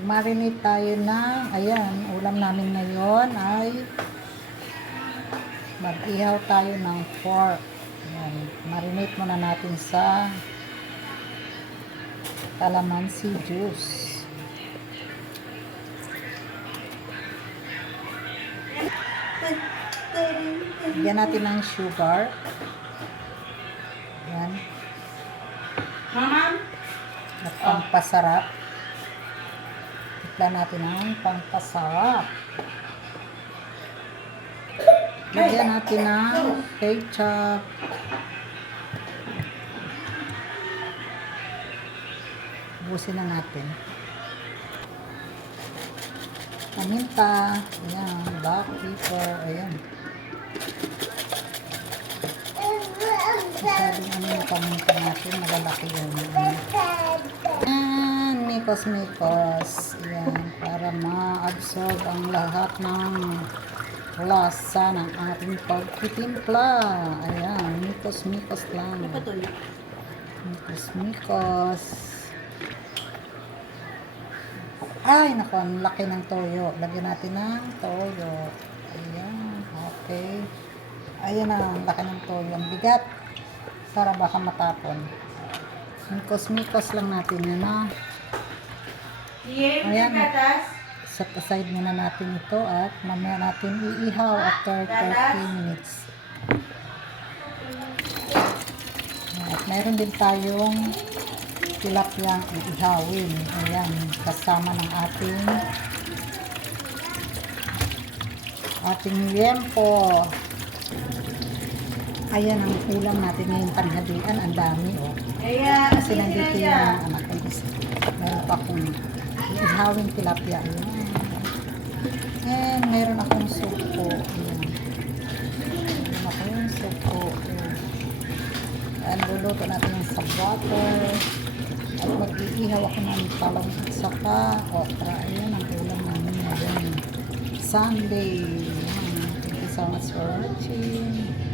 Mag-marinate tayo ng, ayan, ulam namin ngayon ay mag-ihaw tayo ng pork. Ayan, marinate muna natin sa calamansi juice. Bigyan natin ng sugar. Ayan. At pampasarap. Tikla natin ang pampasarap. Lagyan natin ng ketchup. Busin na natin. Paminta. Ayan. Black pepper. Ayan. Masyadong yung paminta natin. Malalaki yun. Ayan. Mikos-mikos. Ayan. Para ma-absorb ang lahat ng lasa ng ating pagtitimpla. Ayan. Mikos-mikos lang. Mikos-mikos. Ay, naku, ang laki ng toyo. Lagyan natin ng toyo. Ayan, okay. Ayan na, ang laki ng toyo. Ang bigat. Para baka matapon. Mikos-mikos lang natin yun, ha. Ayan, set aside muna natin ito at mamaya natin iihaw after 30 minutes. At mayroon din tayong tilapiyang iihawin. Ayan, kasama ng ating liempo. Ayan ang ulam natin ngayong tanghalian. Ang dami, oh. Kasi nandito yung anak ko. Meron pa akong iihawin tilapia. Ayan. And meron akong supo. Ayan. Meron akong supo. Ayan, luluto natin yung sa water. At mag-iihaw ako ng talong at saka okra. Ayan ang ulam namin ngayon. Sunday. Thank you so much for watching.